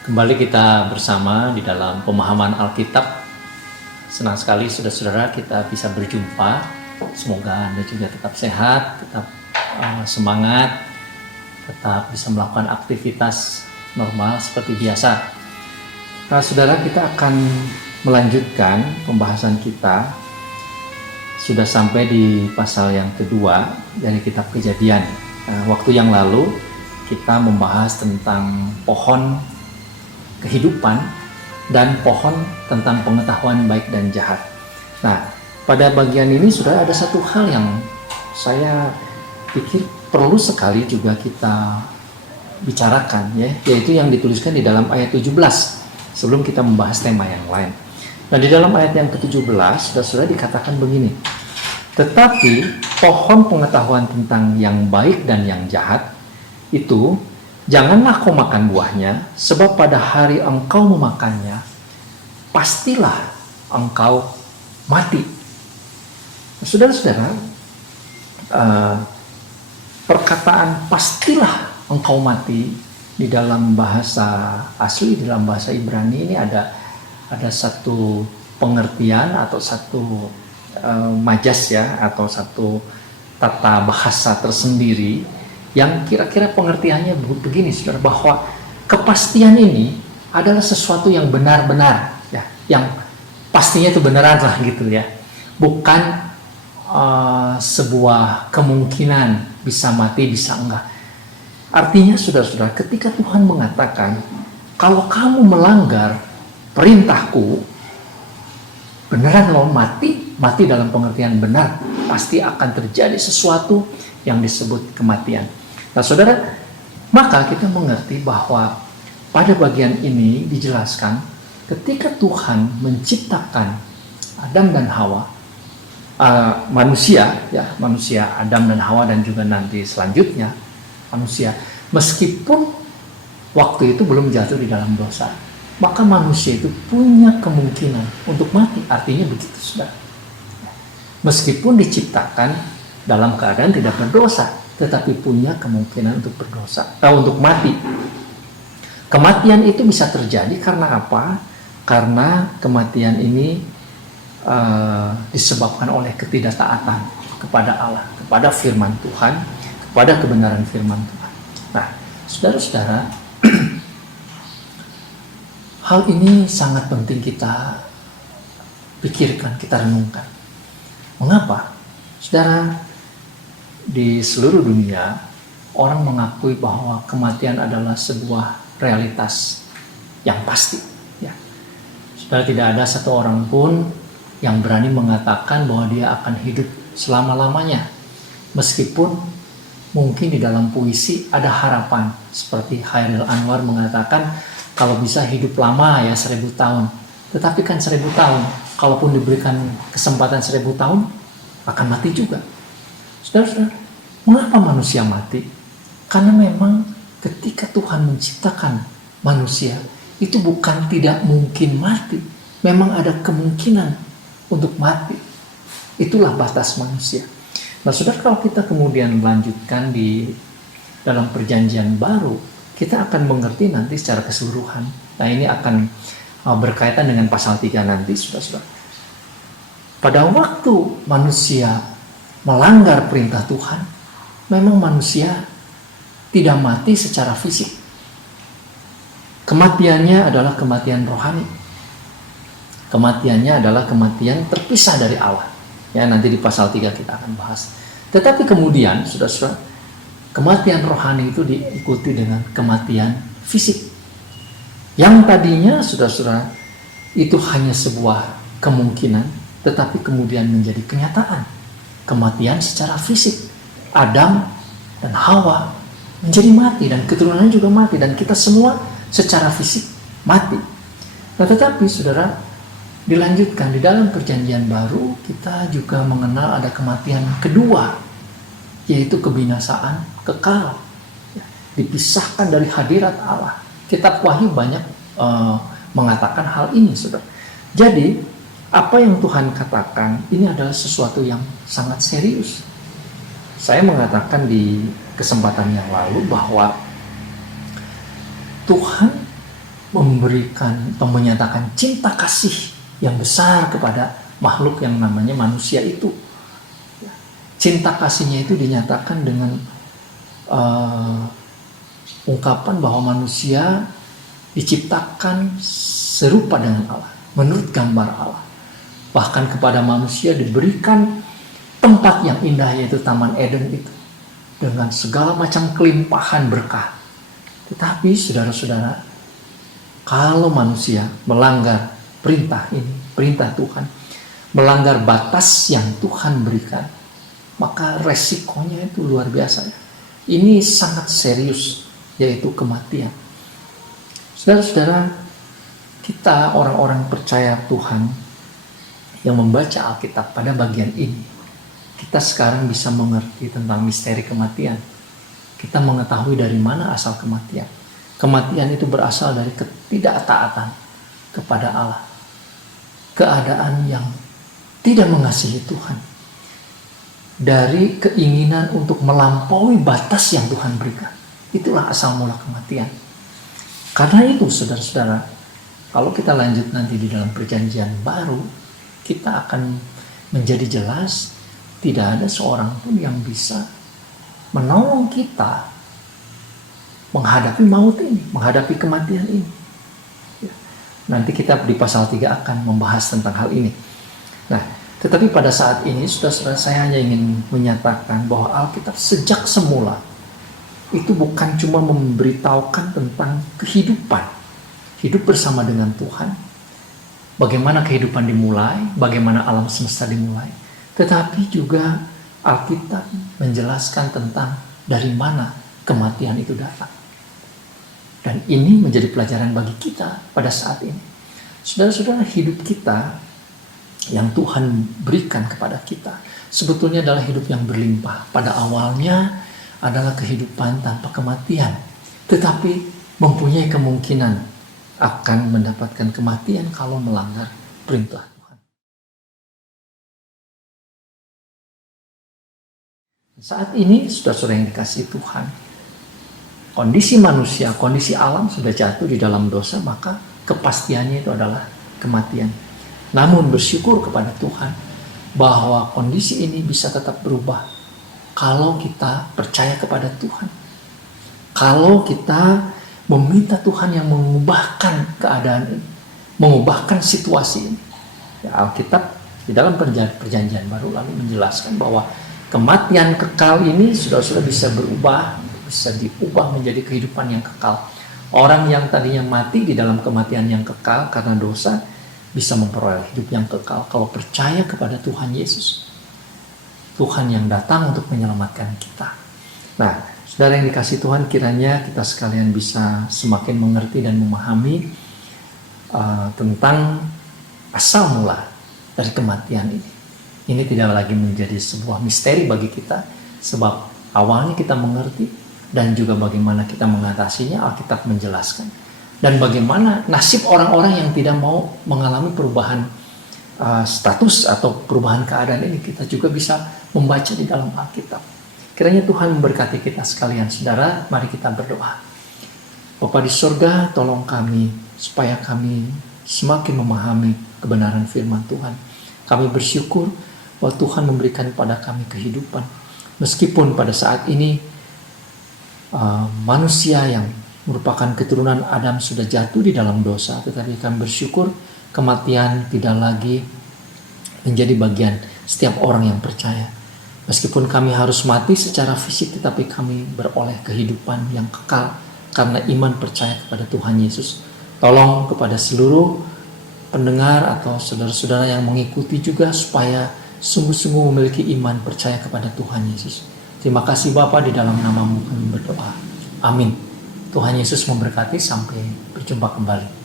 Kembali kita bersama di dalam pemahaman Alkitab. Senang sekali saudara-saudara kita bisa berjumpa. Semoga Anda juga tetap sehat, tetap semangat, tetap bisa melakukan aktivitas normal seperti biasa. Nah, saudara, kita akan melanjutkan pembahasan kita. Sudah sampai di pasal yang kedua dari kitab Kejadian. Waktu yang lalu kita membahas tentang pohon kehidupan dan pohon tentang pengetahuan baik dan jahat. Nah, pada bagian ini sudah ada satu hal yang saya pikir perlu sekali juga kita bicarakan, yaitu yang dituliskan di dalam ayat 17 sebelum kita membahas tema yang lain. Nah, di dalam ayat yang ke-17 sudah dikatakan begini: tetapi pohon pengetahuan tentang yang baik dan yang jahat itu janganlah kau makan buahnya, sebab pada hari engkau memakannya, pastilah engkau mati. Saudara-saudara, perkataan pastilah engkau mati di dalam bahasa asli, di dalam bahasa Ibrani ini ada satu pengertian atau satu majas atau satu tata bahasa tersendiri yang kira-kira pengertiannya begini, saudara, bahwa kepastian ini adalah sesuatu yang benar-benar, yang pastinya itu beneran lah gitu bukan sebuah kemungkinan bisa mati bisa enggak. Artinya saudara-saudara, ketika Tuhan mengatakan kalau kamu melanggar perintahku, beneran lo mati dalam pengertian benar, pasti akan terjadi sesuatu yang disebut kematian. Nah, saudara, maka kita mengerti bahwa pada bagian ini dijelaskan ketika Tuhan menciptakan Adam dan Hawa, manusia Adam dan Hawa, dan juga nanti selanjutnya manusia, meskipun waktu itu belum jatuh di dalam dosa, maka manusia itu punya kemungkinan untuk mati. Artinya begitu, saudara. Meskipun diciptakan dalam keadaan tidak berdosa, tetapi punya kemungkinan untuk berdosa, untuk mati. Kematian itu bisa terjadi karena apa? Karena kematian ini disebabkan oleh ketidaktaatan kepada Allah, kepada firman Tuhan, kepada kebenaran firman Tuhan. Nah, saudara-saudara, hal ini sangat penting kita pikirkan, kita renungkan. Mengapa? Saudara, di seluruh dunia orang mengakui bahwa kematian adalah sebuah realitas yang pasti. Saudara, tidak ada satu orang pun yang berani mengatakan bahwa dia akan hidup selama-lamanya. Meskipun mungkin di dalam puisi ada harapan, seperti Khairil Anwar mengatakan kalau bisa hidup lama 1000 tahun. Tetapi kan 1000 tahun, kalaupun diberikan kesempatan 1000 tahun, akan mati juga. Saudara-saudara, mengapa manusia mati? Karena memang ketika Tuhan menciptakan manusia, itu bukan tidak mungkin mati. Memang ada kemungkinan untuk mati. Itulah batas manusia. Nah, saudara, kalau kita kemudian melanjutkan di dalam perjanjian baru, kita akan mengerti nanti secara keseluruhan. Nah, ini akan berkaitan dengan pasal 3 nanti, saudara-saudara. Pada waktu manusia melanggar perintah Tuhan, memang manusia tidak mati secara fisik. Kematiannya adalah kematian rohani. Kematiannya adalah kematian terpisah dari Allah. Nanti di pasal 3 kita akan bahas. Tetapi kemudian, saudara-saudara, kematian rohani itu diikuti dengan kematian fisik. Yang tadinya, saudara-saudara, itu hanya sebuah kemungkinan, tetapi kemudian menjadi kenyataan. Kematian secara fisik. Adam dan Hawa menjadi mati, dan keturunannya juga mati, dan kita semua secara fisik mati. Nah, tetapi saudara, dilanjutkan di dalam perjanjian baru, kita juga mengenal ada kematian kedua, yaitu kebinasaan kekal, dipisahkan dari hadirat Allah. Kitab Wahyu banyak mengatakan hal ini, saudara. Jadi apa yang Tuhan katakan ini adalah sesuatu yang sangat serius. Saya mengatakan di kesempatan yang lalu bahwa Tuhan memberikan atau menyatakan cinta kasih yang besar kepada makhluk yang namanya manusia itu. Cinta kasihnya itu dinyatakan dengan ungkapan bahwa manusia diciptakan serupa dengan Allah, menurut gambar Allah. Bahkan kepada manusia diberikan tempat yang indah, yaitu Taman Eden itu, dengan segala macam kelimpahan berkah. Tetapi saudara-saudara, kalau manusia melanggar perintah ini, perintah Tuhan, melanggar batas yang Tuhan berikan, maka resikonya itu luar biasa. Ini sangat serius, yaitu kematian. Saudara-saudara, kita orang-orang percaya Tuhan yang membaca Alkitab pada bagian ini, kita sekarang bisa mengerti tentang misteri kematian. Kita mengetahui dari mana asal kematian. Kematian itu berasal dari ketidaktaatan kepada Allah. Keadaan yang tidak mengasihi Tuhan. Dari keinginan untuk melampaui batas yang Tuhan berikan. Itulah asal mula kematian. Karena itu saudara-saudara, kalau kita lanjut nanti di dalam perjanjian baru, kita akan menjadi jelas tidak ada seorang pun yang bisa menolong kita menghadapi maut ini, menghadapi kematian ini. Nanti kita di pasal 3 akan membahas tentang hal ini. Nah, tetapi pada saat ini, saudara-saudara, saya hanya ingin menyatakan bahwa Alkitab sejak semula itu bukan cuma memberitahukan tentang kehidupan, hidup bersama dengan Tuhan, bagaimana kehidupan dimulai, bagaimana alam semesta dimulai, tetapi juga Alkitab menjelaskan tentang dari mana kematian itu datang. Dan ini menjadi pelajaran bagi kita pada saat ini. Saudara-saudara, hidup kita yang Tuhan berikan kepada kita sebetulnya adalah hidup yang berlimpah. Pada awalnya adalah kehidupan tanpa kematian, tetapi mempunyai kemungkinan akan mendapatkan kematian kalau melanggar perintah Tuhan. Saat ini, saudara-saudara yang dikasihi Tuhan, kondisi manusia, kondisi alam sudah jatuh di dalam dosa, maka kepastiannya itu adalah kematian. Namun bersyukur kepada Tuhan bahwa kondisi ini bisa tetap berubah kalau kita percaya kepada Tuhan. Kalau kita meminta Tuhan yang mengubahkan keadaan ini, mengubahkan situasi ini. Ya, Alkitab di dalam perjanjian baru lalu menjelaskan bahwa kematian kekal ini sudah bisa berubah, bisa diubah menjadi kehidupan yang kekal. Orang yang tadinya mati di dalam kematian yang kekal karena dosa, bisa memperoleh hidup yang kekal kalau percaya kepada Tuhan Yesus. Tuhan yang datang untuk menyelamatkan kita. Nah, saudara yang dikasihi Tuhan, kiranya kita sekalian bisa semakin mengerti dan memahami tentang asal mula dari kematian ini. Ini tidak lagi menjadi sebuah misteri bagi kita, sebab awalnya kita mengerti dan juga bagaimana kita mengatasinya, Alkitab menjelaskan. Dan bagaimana nasib orang-orang yang tidak mau mengalami perubahan status atau perubahan keadaan ini, kita juga bisa membaca di dalam Alkitab. Kiranya Tuhan memberkati kita sekalian. Saudara, mari kita berdoa. Bapa di surga, tolong kami supaya kami semakin memahami kebenaran firman Tuhan. Kami bersyukur bahwa Tuhan memberikan pada kami kehidupan. Meskipun pada saat ini manusia yang merupakan keturunan Adam sudah jatuh di dalam dosa, tetapi kami bersyukur kematian tidak lagi menjadi bagian setiap orang yang percaya. Meskipun kami harus mati secara fisik, tetapi kami beroleh kehidupan yang kekal karena iman percaya kepada Tuhan Yesus. Tolong kepada seluruh pendengar atau saudara-saudara yang mengikuti juga supaya sungguh-sungguh memiliki iman percaya kepada Tuhan Yesus. Terima kasih Bapa, di dalam namamu kami berdoa. Amin. Tuhan Yesus memberkati, sampai berjumpa kembali.